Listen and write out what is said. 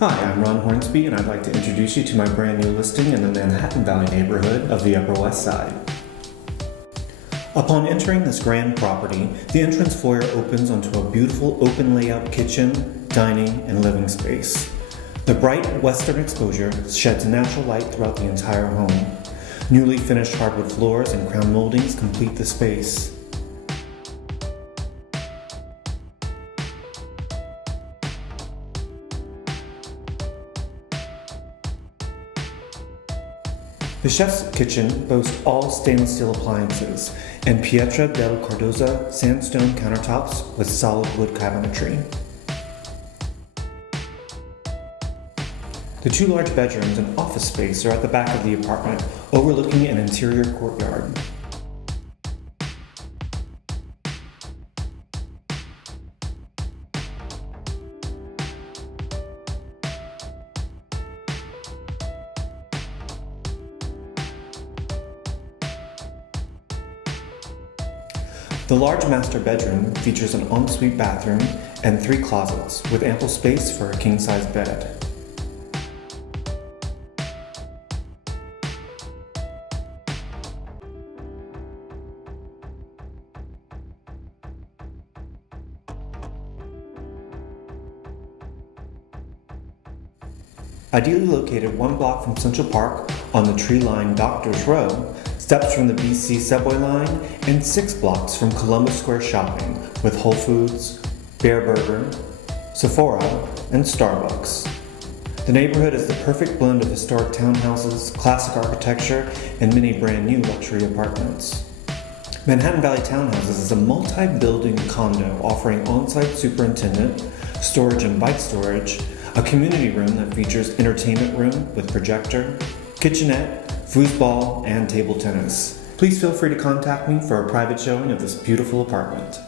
Hi, I'm Ron Hornsby, and I'd like to introduce you to my brand new listing in the Manhattan Valley neighborhood of the Upper West Side. Upon entering this grand property, the entrance foyer opens onto a beautiful open layout kitchen, dining, and living space. The bright western exposure sheds natural light throughout the entire home. Newly finished hardwood floors and crown moldings complete the space. The chef's kitchen boasts all stainless steel appliances and Pietra del Cardoso sandstone countertops with solid wood cabinetry. The two large bedrooms and office space are at the back of the apartment, overlooking an interior courtyard. The large master bedroom features an ensuite bathroom and 3 closets with ample space for a king-size bed. Ideally located 1 block from Central Park on the tree-lined Doctors Row, steps from the BC subway line, and 6 blocks from Columbus Square Shopping with Whole Foods, Bareburger, Sephora, and Starbucks. The neighborhood is the perfect blend of historic townhouses, classic architecture, and many brand new luxury apartments. Manhattan Valley Townhouses is a multi-building condo offering on-site superintendent, storage and bike storage, a community room that features entertainment room with projector, kitchenette, foosball, and table tennis. Please feel free to contact me for a private showing of this beautiful apartment.